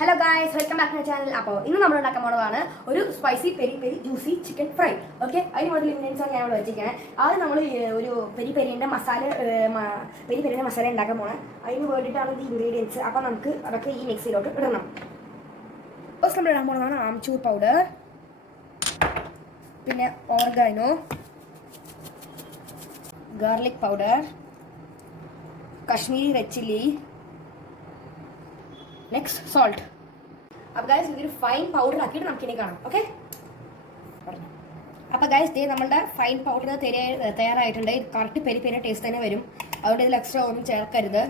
Hello guys, welcome back to channel. അപ്പോൾ ഇന്ന് നമ്മൾ ഉണ്ടാക്കാൻ പോകുന്നതാണ് ഒരു spicy peri peri juicy chicken fry. Okay, അതിന് വേണ്ടി ഇൻഗ്രീഡിയൻസ് ഞാൻ ഇവിടെ വെച്ചിരിക്കുന്നത്. ആദ്യം നമ്മൾ ഒരു പെരിൻ്റെ മസാല ഉണ്ടാക്കാൻ പോകണം. അതിന് വേണ്ടിയിട്ടാണ് ഈ ഇൻഗ്രീഡിയൻസ്. അപ്പോൾ നമുക്ക് അതൊക്കെ ഈ മിക്സിയിലോട്ട് ഇടണം. ഫസ്റ്റ് നമ്മൾ ഇടാൻ പോകുന്നതാണ് ആംചൂർ പൗഡർ, പിന്നെ organo, garlic powder, Kashmiri red chilli, next salt. അപ്പോൾ ഗൈസ് ഇതൊരു ഫൈൻ പൗഡർ ആക്കിയിട്ട് നമുക്കിനി കാണാം. ഓക്കെ, അപ്പോൾ ഗൈസ് ഇത് നമ്മളുടെ ഫൈൻ പൗഡർ തയ്യാറായിട്ടുണ്ട്. ഇത് കറക്റ്റ് പെരി പെരി ടേസ്റ്റ് തന്നെ വരും. അതുകൊണ്ട് ഇതിൽ എക്സ്ട്രാ ഒന്നും ചേർക്കരുത്.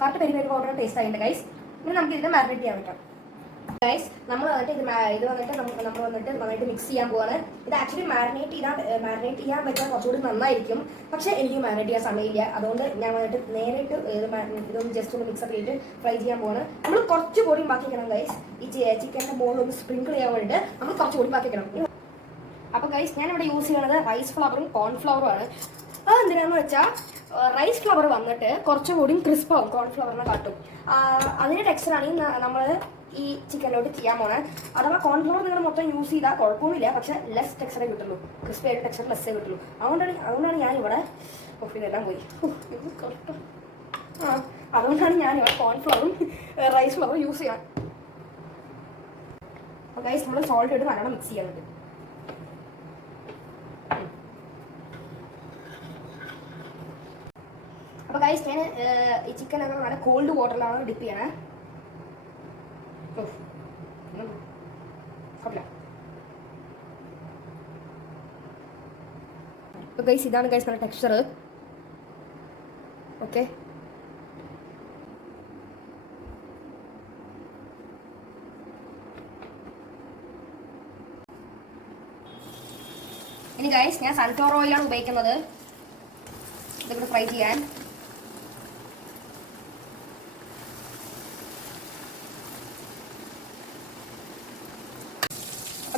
Correct peri peri powder taste ആയിട്ടുണ്ട് ഗൈസ്. ഇനി നമുക്ക് ഇതിനെ മാരിനേറ്റ് ചെയ്യാൻ പറ്റാം. ഗൈസ് നമ്മൾ വന്നിട്ട് നമ്മൾ നന്നായിട്ട് മിക്സ് ചെയ്യാൻ പോവാണ്. ഇത് ആക്ച്വലി മാരിനേറ്റ് ചെയ്യാൻ പറ്റാൻ കുറച്ചുകൂടി നന്നായിരിക്കും. പക്ഷേ എനിക്ക് മാരിനേറ്റ് ചെയ്യാൻ സമയമില്ല. അതുകൊണ്ട് ഞാൻ വന്നിട്ട് നേരിട്ട് ഇതൊന്ന് ജസ്റ്റ് ഒന്ന് മിക്സ് ചെയ്തിട്ട് ഫ്രൈ ചെയ്യാൻ പോവാണ്. നമ്മൾ കുറച്ച് പൊടിയും ബാക്കി വെക്കണം ഗൈസ്. ഈ ചിക്കൻ്റെ ബോളൊന്ന് സ്പ്രിങ്കിൾ ചെയ്യാൻ വേണ്ടിയിട്ട് നമ്മൾ കുറച്ച് പൊടി ബാക്കി വെക്കണം. അപ്പോൾ ഗൈസ് ഞാനിവിടെ യൂസ് ചെയ്യുന്നത് റൈസ് ഫ്ലവറും കോൺഫ്ലവറും ആണ്. അതെന്തിനാന്ന് വെച്ചാൽ റൈസ് ഫ്ലവർ വന്നിട്ട് കുറച്ചും കൂടി ക്രിസ്പാവും കോൺഫ്ലവറിനെ കാട്ടും. അതിൻ്റെ ടെക്സ്ചറാണെങ്കിൽ നമ്മൾ ഈ ചിക്കനിലോട്ട് ചെയ്യാൻ പോണേ. അഥവാ കോൺഫ്ലവർ നിങ്ങൾ മൊത്തം യൂസ് ചെയ്താൽ കുഴപ്പമൊന്നുമില്ല, പക്ഷേ ലെസ് ടെക്സ്ചറേ കിട്ടുള്ളൂ. ക്രിസ്പി ആയിട്ട് ടെക്സ്ചർ ലെസ്സേ കിട്ടുള്ളൂ. അതുകൊണ്ടാണ് ഞാനിവിടെ ഇതെല്ലാം പോയി അതുകൊണ്ടാണ് ഞാനിവിടെ കോൺഫ്ലവറും റൈസ് ഫ്ലവറും യൂസ് ചെയ്യാൻ. അപ്പോൾ ഗൈസ് നമ്മൾ സോൾട്ട് ഇട്ട് നല്ലോണം മിക്സ് ചെയ്യാനുണ്ട്. അപ്പോൾ ഗൈസ് ഞാൻ ഈ ചിക്കനൊക്കെ നല്ല കോൾഡ് വാട്ടറിലാണ് ഡിപ്പ് ചെയ്യണേ. അപ്പോൾ ഗൈസ് ഇതാണ് ഗൈസ് നല്ല ടെക്സ്ചർ. ഓക്കെ, ഇനി ഗൈസ് ഞാൻ സൺഫ്ലവർ ഓയിലാണ് ഉപയോഗിക്കുന്നത് ഇതൊക്കെ ഫ്രൈ ചെയ്യാൻ.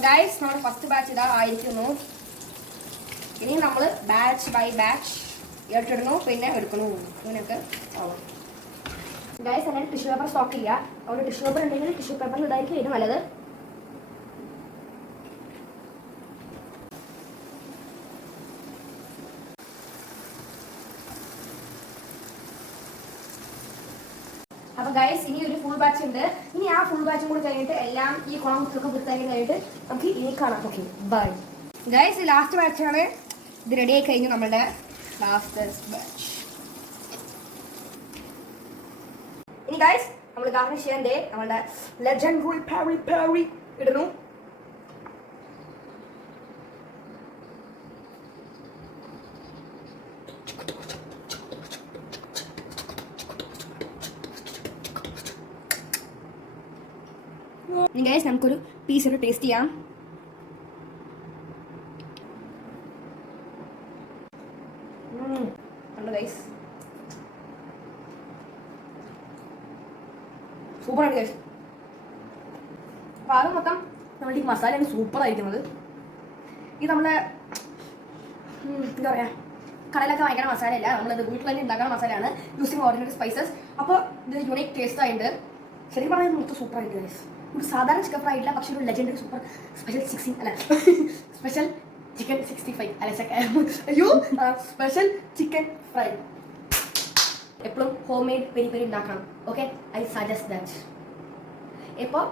ഗൈസ് നമ്മുടെ ഫസ്റ്റ് ബാച്ച് ഇതാ ആയിരിക്കുന്നു. ഇനി നമ്മൾ ബാച്ച് ബൈ ബാച്ച് ഇട്ടിടുന്നു, പിന്നെ എടുക്കണു. ഇങ്ങനെയൊക്കെ ആവും ഗൈസ്. എൻ്റെ ടിഷ്യൂ പേപ്പർ സ്റ്റോക്ക് ഇല്ല. അതുകൊണ്ട് ടിഷ്യൂ പേപ്പർ ഉണ്ടെങ്കിൽ ടിഷ്യൂ പേപ്പറിൽ ഇതായിരിക്കും ഇതിന് നല്ലത്. അപ്പോൾ ഗൈസ് ഇനി ഒരു ഫുൾ ബാച്ച് ഉണ്ട്. ഇനി ആ ഫുൾ ബാച്ചും കൂടി കഴിഞ്ഞിട്ട് എല്ലാം ഈ കുളമൊക്കെ വൃത്തിയാക്കി കഴിഞ്ഞിട്ട് നമുക്ക് ഇനി കാണാം. Okay, bye guys. ഈ ലാസ്റ്റ് ബാച്ചാണ്. ഇത് റെഡി ആയി കഴിഞ്ഞു നമ്മളുടെ ലാസ്റ്റ് ബാച്ച്. ഇനി ഗൈസ് നമ്മൾ ഗാർണിഷ് ചെയ്യാൻ നമ്മളുടെ ലെജൻഡറി പെരി പെരി ഇടുന്നു. ഇനി ഗൈസ് നമുക്കൊരു പീസ് ഒന്ന് ടേസ്റ്റ് ചെയ്യാം. ഗൈസ് സൂപ്പറാണ് ഗൈസ്. അപ്പോൾ അത് മൊത്തം നമ്മുടെ ഈ മസാലയാണ് സൂപ്പറായിരിക്കുന്നത്. ഇത് നമ്മളെ എന്താ പറയുക, കടയിലൊക്കെ വാങ്ങിക്കുന്ന മസാലയല്ല, നമ്മളത് വീട്ടിൽ തന്നെ ഉണ്ടാക്കുന്ന മസാലയാണ് യൂസിങ് ഓർഡിനറി സ്പൈസസ്. അപ്പോൾ ഇത് യുണീക്ക് ടേസ്റ്റ് ആയിട്ട് ശരിക്കും പറഞ്ഞാൽ മൊത്തം സൂപ്പറായിട്ട് ഗൈസ്. ഒരു സാധാരണ ചിക്കൻ ഫ്രൈ ഇല്ല, പക്ഷേ ഒരു legendary super special chicken 65 special chicken fry. എപ്പോഴും ഹോം മെയ്ഡ് പെരി പെരി ഉണ്ടാക്കണം. Okay, I suggest that. ഇപ്പോൾ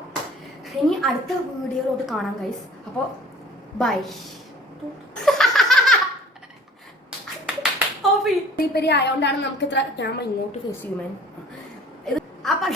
ഇനി അടുത്ത വീഡിയോയിലോട്ട് കാണാം ഗൈസ്. അപ്പോൾ ബൈ. പെരി പെരി ആയതുകൊണ്ടാണ് നമുക്ക് ഇത്ര ക്യാമറ ഇങ്ങോട്ട് ഫേസ് ചെയ്യുമേ. അപ്പം